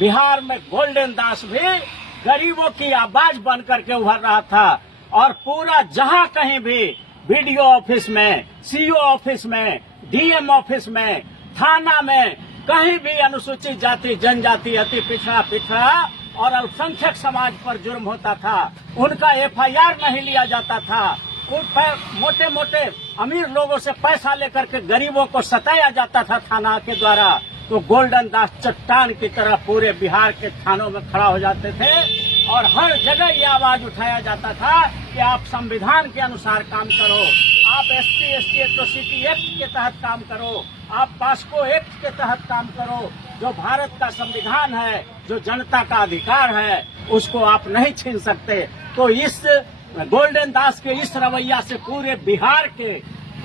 बिहार में गोल्डन दास भी गरीबों की आवाज बन करके उभर रहा था और पूरा जहां कहीं भी बीडीओ ऑफिस में, सीओ ऑफिस में, डीएम ऑफिस में, थाना में कहीं भी अनुसूचित जाति, जनजाति, अति पिछड़ा और अल्पसंख्यक समाज पर जुर्म होता था, उनका एफआईआर नहीं लिया जाता था। उन मोटे मोटे अमीर लोगों से पैसा लेकर के गरीबों को सताया जाता था थाना के द्वारा, तो गोल्डन दास चट्टान की तरह पूरे बिहार के थानों में खड़ा हो जाते थे और हर जगह ये आवाज उठाया जाता था कि आप संविधान के अनुसार काम करो, आप एसटी एट्रोसिटी एक्ट के तहत काम करो, आप पास्को एक्ट के तहत काम करो। जो भारत का संविधान है, जो जनता का अधिकार है, उसको आप नहीं छीन सकते। तो इस गोल्डन दास के इस रवैया से पूरे बिहार के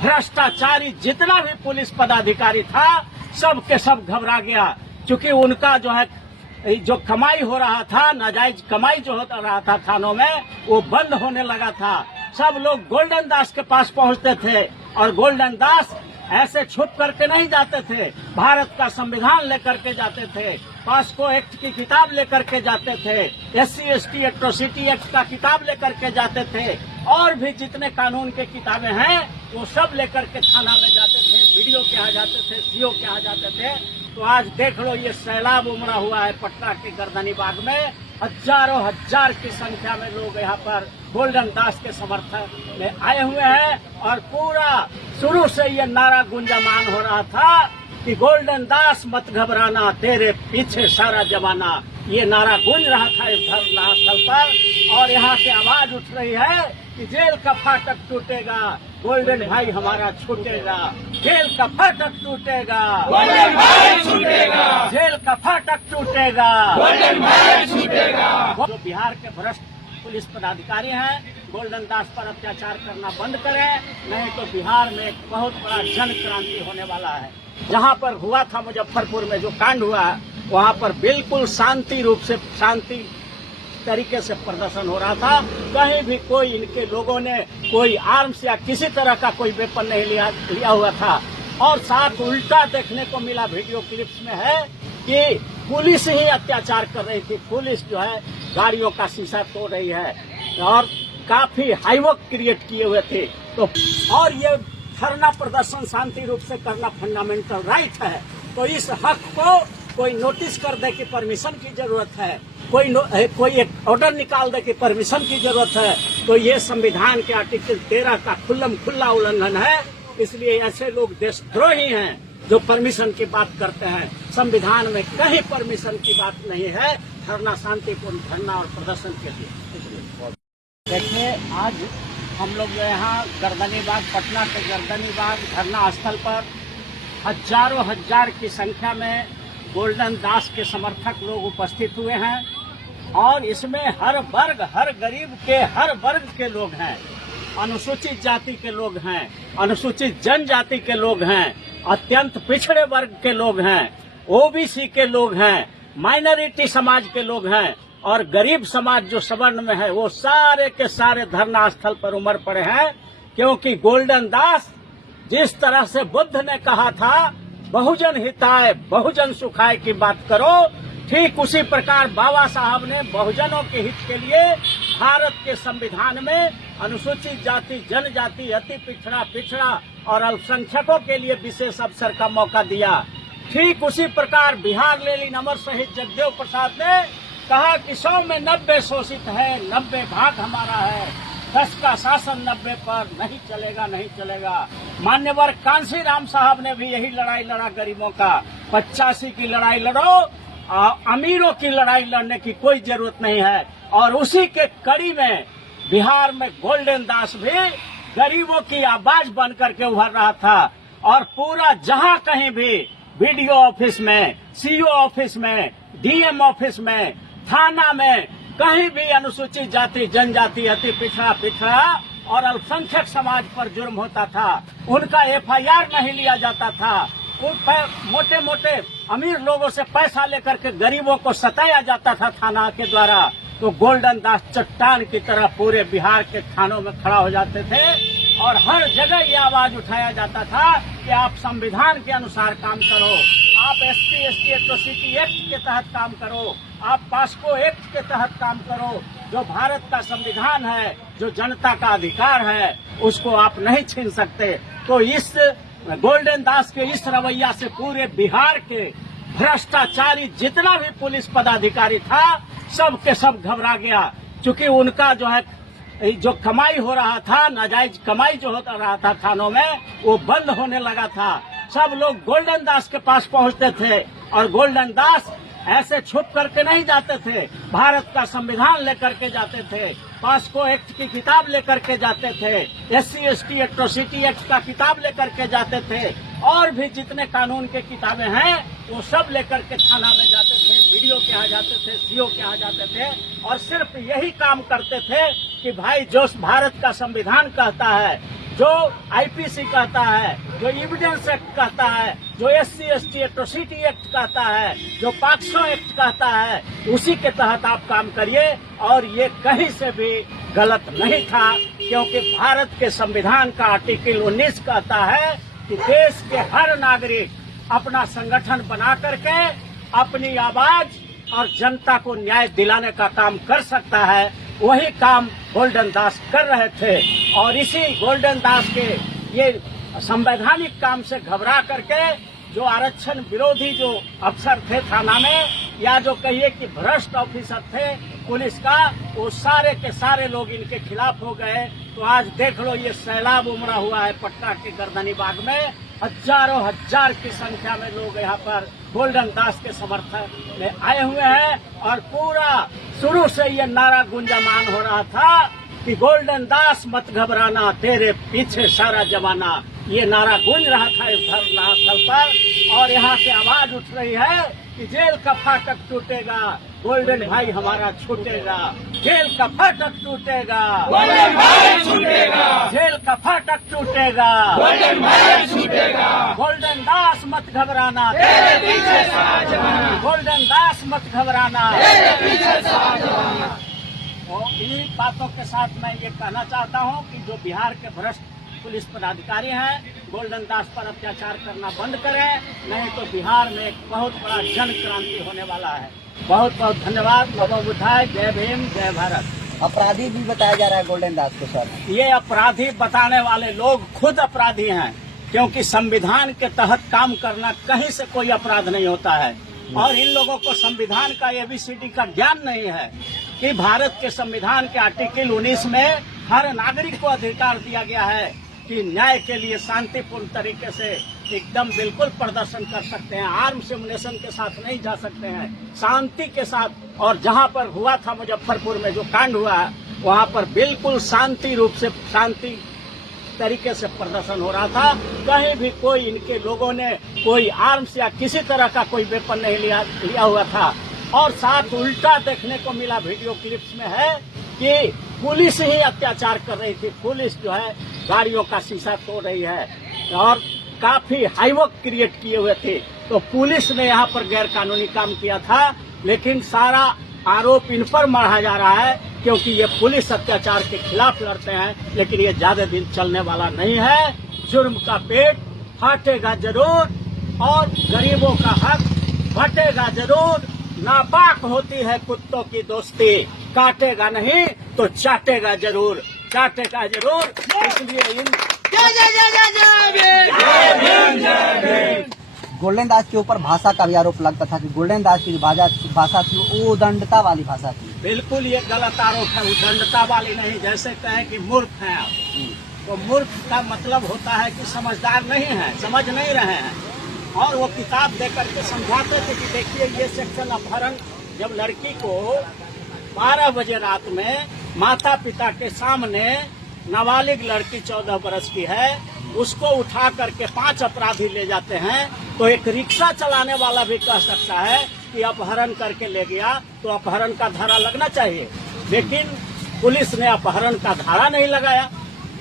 भ्रष्टाचारी जितना भी पुलिस पदाधिकारी था, सब के सब घबरा गया, क्योंकि उनका जो कमाई हो रहा था, नाजायज कमाई जो हो रहा था थानों में, वो बंद होने लगा था। सब लोग गोल्डन दास के पास पहुंचते थे और गोल्डन दास ऐसे छुप करके नहीं जाते थे, भारत का संविधान लेकर के जाते थे, पास्को एक्ट की किताब लेकर के जाते थे, एससी एसटी एट्रोसिटी एक्ट का किताब लेकर के जाते थे, और भी जितने कानून के किताबें हैं वो सब लेकर के थाना में जाते थे, बीडीओ के यहाँ जाते थे, सीओ के यहाँ जाते थे। तो आज देख लो, ये सैलाब उमड़ा हुआ है पटना के गर्दनी बाग में, हजारों हजार की संख्या में लोग यहाँ पर गोल्डन दास के समर्थन में आए हुए हैं और पूरा शुरू से ये नारा गुंजमान हो रहा था कि गोल्डन दास मत घबराना, तेरे पीछे सारा जमाना। ये नारा गूंज रहा था इस धरना स्थल पर और यहाँ से आवाज उठ रही है कि जेल का फाटक टूटेगा, गोल्डन भाई हमारा छूटेगा, जेल का फाटक टूटेगा, गोल्डन भाई छूटेगा, जेल का फाटक टूटेगा, गोल्डन भाई छूटेगा। जो बिहार के भ्रष्ट पुलिस पदाधिकारी हैं, गोल्डन दास पर अत्याचार करना बंद करें, नहीं तो बिहार में एक बहुत बड़ा जन क्रांति होने वाला है। जहां पर हुआ था मुजफ्फरपुर में जो कांड हुआ, वहां पर बिल्कुल शांति तरीके से प्रदर्शन हो रहा था। कहीं भी कोई इनके लोगों ने कोई आर्म्स या किसी तरह का कोई वेपन नहीं लिया हुआ था। और साथ उल्टा देखने को मिला वीडियो क्लिप्स में है कि पुलिस ही अत्याचार कर रही थी, पुलिस जो है गाड़ियों का शीशा तोड़ रही है और काफी हाईवॉक क्रिएट किए हुए थे। तो और ये धरना प्रदर्शन शांति रूप से करना फंडामेंटल राइट है, तो इस हक को कोई नोटिस कर दे कि परमिशन की जरूरत है, कोई एक ऑर्डर निकाल दे कि परमिशन की जरूरत है, तो ये संविधान के आर्टिकल 13 का खुल्ला उल्लंघन है। इसलिए ऐसे लोग देशद्रोही हैं जो परमिशन की बात करते हैं। संविधान में कहीं परमिशन की बात नहीं है धरना, शांतिपूर्ण धरना और प्रदर्शन के लिए। देखिए, आज हम लोग यहाँ गर्दनी बाग, पटना के गर्दनी बाग धरना स्थल पर हजारों हजार की संख्या में गोल्डन दास के समर्थक लोग उपस्थित हुए हैं और इसमें हर वर्ग, हर गरीब के हर वर्ग के लोग हैं, अनुसूचित जाति के लोग हैं, अनुसूचित जनजाति के लोग हैं, अत्यंत पिछड़े वर्ग के लोग हैं, ओबीसी के लोग हैं, माइनॉरिटी समाज के लोग हैं और गरीब समाज जो सवर्ण में है, वो सारे के सारे धरना स्थल पर उमड़ पड़े हैं। क्योंकि गोल्डन दास जिस तरह से बुद्ध ने कहा था बहुजन हिताय बहुजन सुखाय की बात करो, ठीक उसी प्रकार बाबा साहब ने बहुजनों के हित के लिए भारत के संविधान में अनुसूचित जाति, जनजाति, अति पिछड़ा और अल्पसंख्यकों के लिए विशेष अवसर का मौका दिया। ठीक उसी प्रकार बिहार लेलिन अमर शहीद जगदेव प्रसाद ने कहा कि 100 में 90 शोषित है, 90 भाग हमारा है, 10 का शासन 90 पर नहीं चलेगा। मान्यवर कांसी राम साहब ने भी यही लड़ाई लड़ा गरीबों का। 85 की लड़ाई लड़ो, अमीरों की लड़ाई लड़ने की कोई जरूरत नहीं है। और उसी के कड़ी में बिहार में गोल्डन दास भी गरीबों की आवाज बन करके उभर रहा था और पूरा जहां कहीं भी बीडीओ ऑफिस में, सीओ ऑफिस में, डीएम ऑफिस में, थाना में कहीं भी अनुसूचित जाति, जनजाति, अति पिछड़ा और अल्पसंख्यक समाज पर जुर्म होता था, उनका एफआईआर नहीं लिया जाता था। मोटे मोटे अमीर लोगों से पैसा लेकर के गरीबों को सताया जाता था थाना के द्वारा, तो गोल्डन दास चट्टान की तरह पूरे बिहार के थानों में खड़ा हो जाते थे और हर जगह ये आवाज उठाया जाता था कि आप संविधान के अनुसार काम करो, आप SC/ST एट्रोसिटी एक्ट के तहत काम करो, आप पास्को एक्ट के तहत काम करो। जो भारत का संविधान है, जो जनता का अधिकार है, उसको आप नहीं छीन सकते। तो इस गोल्डन दास के इस रवैया से पूरे बिहार के भ्रष्टाचारी जितना भी पुलिस पदाधिकारी था, सब के सब घबरा गया। चूंकि उनका जो है जो कमाई हो रहा था, नाजायज कमाई जो होता रहा था थानों में, वो बंद होने लगा था। सब लोग गोल्डन दास के पास पहुंचते थे और गोल्डन दास ऐसे छुप करके नहीं जाते थे, भारत का संविधान लेकर के जाते थे, पास्को एक्ट की किताब लेकर के जाते थे, SC/ST एट्रोसिटी एक्ट का किताब लेकर के जाते थे, और भी जितने कानून के किताबें हैं वो सब लेकर के थाना में जाते थे, BDO के यहाँ जाते थे, CO के यहाँ जाते थे, और सिर्फ यही काम करते थे कि भाई जो भारत का संविधान कहता है, जो IPC कहता है, जो एविडेंस एक्ट कहता है, जो SC/ST एट्रोसिटी एक्ट कहता है, जो पाक्सो एक्ट कहता है, उसी के तहत आप काम करिए। और ये कहीं से भी गलत नहीं था, क्योंकि भारत के संविधान का आर्टिकल 19 कहता है कि देश के हर नागरिक अपना संगठन बना करके अपनी आवाज और जनता को न्याय दिलाने का काम कर सकता है। वही काम गोल्डन दास कर रहे थे, और इसी गोल्डन दास के ये संवैधानिक काम से घबरा करके जो आरक्षण विरोधी जो अफसर थे थाना में, या जो कहिए कि भ्रष्ट ऑफिसर थे पुलिस का, वो सारे के सारे लोग इनके खिलाफ हो गए। तो आज देख लो, ये सैलाब उमड़ा हुआ है पटना के गर्दनी बाग में, हजारों हजार की संख्या में लोग यहाँ पर गोल्डन दास के समर्थन में आए हुए हैं। और पूरा शुरू से ये नारा गुंजमान हो रहा था कि गोल्डन दास मत घबराना, तेरे पीछे सारा जमाना। ये नारा गूंज रहा था इस धरना स्थल पर, और यहाँ से आवाज उठ रही है कि जेल का फाटक टूटेगा, गोल्डन भाई हमारा छूटेगा, जेल का फाटक टूटेगा, गोल्डन भाई छूटेगा, जेल का फाटक टूटेगा, गोल्डन भाई छूटेगा, गोल्डन दास मत घबराना, तेरे पीछे सारा जमाना, गोल्डन दास मत घबराना। तेरे पीछे सारा जमाना। तो इन्हीं बातों के साथ मैं ये कहना चाहता हूँ कि जो बिहार के भ्रष्ट पुलिस पदाधिकारी हैं, गोल्डन दास पर अत्याचार करना बंद करें, नहीं तो बिहार में एक बहुत बड़ा जन क्रांति होने वाला है। बहुत बहुत धन्यवाद। नमो बुद्धाय, जय भीम, जय भारत। अपराधी भी बताया जा रहा है गोल्डन दास को सर। ये अपराधी बताने वाले लोग खुद अपराधी हैं, क्योंकि संविधान के तहत काम करना कहीं से कोई अपराध नहीं होता है। और इन लोगों को संविधान का ABCD का ज्ञान नहीं है कि भारत के संविधान के आर्टिकल 19 में हर नागरिक को अधिकार दिया गया है कि न्याय के लिए शांतिपूर्ण तरीके से एकदम बिल्कुल प्रदर्शन कर सकते हैं, आर्म्स एमुनेशन के साथ नहीं जा सकते हैं, शांति के साथ। और जहां पर हुआ था मुजफ्फरपुर में जो कांड हुआ है, वहां पर बिल्कुल शांति रूप से शांति तरीके से प्रदर्शन हो रहा था। कहीं भी कोई इनके लोगों ने कोई आर्म्स या किसी तरह का कोई वेपन नहीं लिया हुआ था। और साथ उल्टा देखने को मिला वीडियो क्लिप्स में है कि पुलिस ही अत्याचार कर रही थी। पुलिस जो है गाड़ियों का शीशा तोड़ रही है और काफी हाईवॉक क्रिएट किए हुए थे। तो पुलिस ने यहाँ पर गैर कानूनी काम किया था, लेकिन सारा आरोप इन पर मढ़ा जा रहा है क्योंकि ये पुलिस अत्याचार के खिलाफ लड़ते हैं। लेकिन ये ज्यादा दिन चलने वाला नहीं है। जुर्म का पेट फाटेगा जरूर और गरीबों का हक बटेगा जरूर। नापाक होती है कुत्तों की दोस्ती, काटेगा नहीं तो चाटेगा जरूर, चाटेगा जरूर। इसलिए इन गोल्डन दास के ऊपर भाषा का भी आरोप लगता था कि गोल्डन दास की जो भाषा थी वो उदंडता वाली भाषा थी। बिल्कुल ये गलत आरोप है, उदंडता वाली नहीं। जैसे कहें कि मूर्ख हैं आप, तो मूर्ख का मतलब होता है कि समझदार नहीं है, समझ नहीं रहे हैं। और वो किताब देकर के समझाते थे कि देखिए ये सेक्शन अपहरण, जब लड़की को 12 बजे रात में माता पिता के सामने, नाबालिग लड़की 14 बरस की है, उसको उठा करके 5 अपराधी ले जाते हैं, तो एक रिक्शा चलाने वाला भी कह सकता है कि अपहरण करके ले गया तो अपहरण का धारा लगना चाहिए। लेकिन पुलिस ने अपहरण का धारा नहीं लगाया।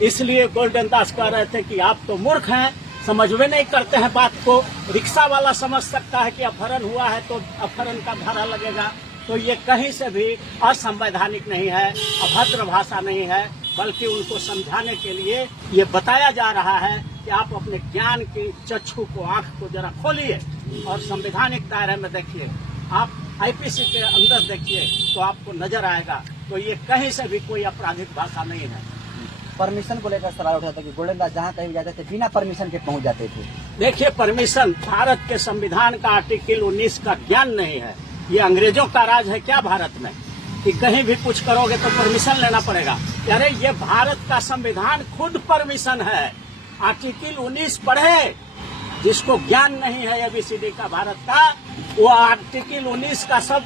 इसलिए गोल्डन दास कह रहे थे कि आप तो मूर्ख हैं, समझ में नहीं करते हैं बात को। रिक्शा वाला समझ सकता है कि अपहरण हुआ है तो अपहरण का धारा लगेगा। तो ये कहीं से भी असंवैधानिक नहीं है, अभद्र भाषा नहीं है। बल्कि उनको समझाने के लिए ये बताया जा रहा है कि आप अपने ज्ञान की चक्षु को, आंख को जरा खोलिए और संवैधानिक दायरे में देखिए। आप आईपीसी के अंदर देखिए तो आपको नजर आएगा। तो ये कहीं से भी कोई आपराधिक भाषा नहीं है। परमिशन को लेकर सवाल उठा था कि गोल्डन दास जहाँ कहीं भी जाते थे बिना परमिशन के पहुंच जाते थे। देखिए, परमिशन भारत के संविधान का आर्टिकल 19 का ज्ञान नहीं है। ये अंग्रेजों का राज है क्या भारत में कि कहीं भी कुछ करोगे तो परमिशन लेना पड़ेगा? अरे ये भारत का संविधान खुद परमिशन है। आर्टिकल 19 पढ़े, जिसको ज्ञान नहीं है एबीसीडी का भारत का, वो आर्टिकल 19 का सब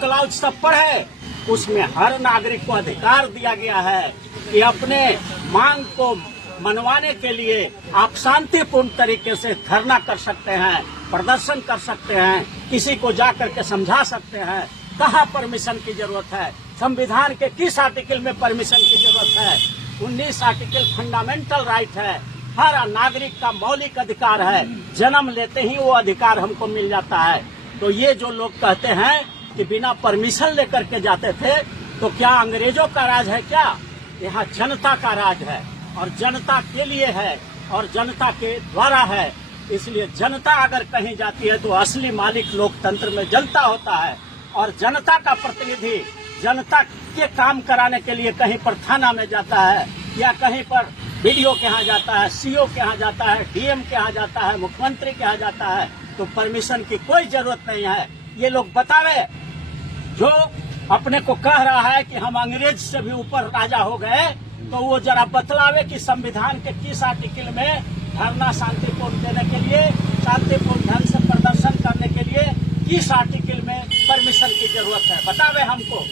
क्लाउज सब पढ़े। उसमें हर नागरिक को अधिकार दिया गया है कि अपने मांग को मनवाने के लिए आप शांतिपूर्ण तरीके से धरना कर सकते हैं, प्रदर्शन कर सकते हैं, किसी को जाकर के समझा सकते हैं। कहाँ परमिशन की जरूरत है? संविधान के किस आर्टिकल में परमिशन की जरूरत है? 19 आर्टिकल फंडामेंटल राइट है, हर नागरिक का मौलिक अधिकार है। जन्म लेते ही वो अधिकार हमको मिल जाता है। तो ये जो लोग कहते हैं कि बिना परमिशन लेकर के जाते थे, तो क्या अंग्रेजों का राज है क्या? यहाँ जनता का राज है और जनता के लिए है और जनता के द्वारा है। इसलिए जनता अगर कहीं जाती है तो असली मालिक लोकतंत्र में जनता होता है और जनता का प्रतिनिधि जनता के काम कराने के लिए कहीं पर थाना में जाता है या कहीं पर बीडीओ के यहाँ जाता है, सीओ के यहाँ जाता है, डीएम के यहाँ जाता है, मुख्यमंत्री के यहाँ जाता है, तो परमिशन की कोई जरूरत नहीं है। ये लोग बतावे जो अपने को कह रहा है कि हम अंग्रेज से भी ऊपर राजा हो गए, तो वो जरा बतलावे कि संविधान के किस आर्टिकल में धरना शांतिपूर्ण देने के लिए, शांतिपूर्ण ढंग से प्रदर्शन करने के लिए किस आर्टिकल में परमिशन की जरूरत है। बतावे हमको।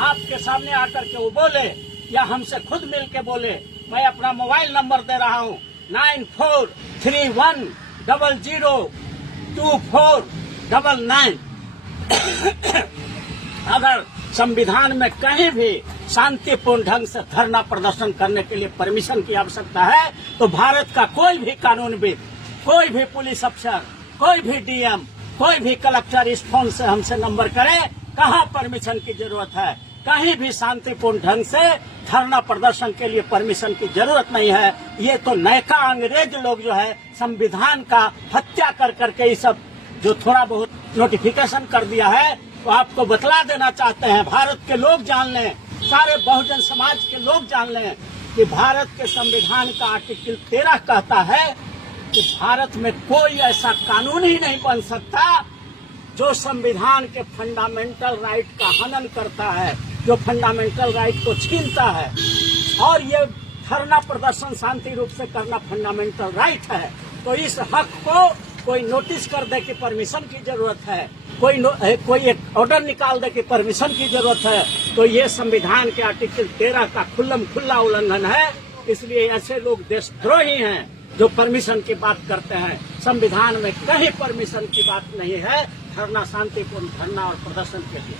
आपके सामने आकर के वो बोले या हमसे खुद मिल के बोले। मैं अपना मोबाइल नंबर दे रहा हूँ 9431002499। अगर संविधान में कहीं भी शांतिपूर्ण ढंग से धरना प्रदर्शन करने के लिए परमिशन की आवश्यकता है, तो भारत का कोई भी कानूनविद, कोई भी पुलिस अफसर, कोई भी डीएम, कोई भी कलेक्टर इस फोन से हमसे नंबर करे, कहाँ परमिशन की जरूरत है। कहीं भी शांतिपूर्ण ढंग से धरना प्रदर्शन के लिए परमिशन की जरूरत नहीं है। ये तो नयका अंग्रेज लोग जो है संविधान का हत्या कर करके ये सब जो थोड़ा बहुत नोटिफिकेशन कर दिया है, तो आपको बतला देना चाहते हैं। भारत के लोग जान लें, सारे बहुजन समाज के लोग जान लें कि भारत के संविधान का आर्टिकल 13 कहता है कि भारत में कोई ऐसा कानून ही नहीं बन सकता जो संविधान के फंडामेंटल राइट का हनन करता है, जो फंडामेंटल राइट को छीनता है। और ये धरना प्रदर्शन शांति रूप से करना फंडामेंटल राइट है। तो इस हक को कोई नोटिस कर दे कि परमिशन की जरूरत है, कोई एक ऑर्डर निकाल दे कि परमिशन की जरूरत है, तो ये संविधान के आर्टिकल 13 का खुल्लम खुल्ला उल्लंघन है। इसलिए ऐसे लोग देशद्रोही हैं जो परमिशन की बात करते हैं। संविधान में कहीं परमिशन की बात नहीं है धरना, शांतिपूर्ण धरना और प्रदर्शन के लिए।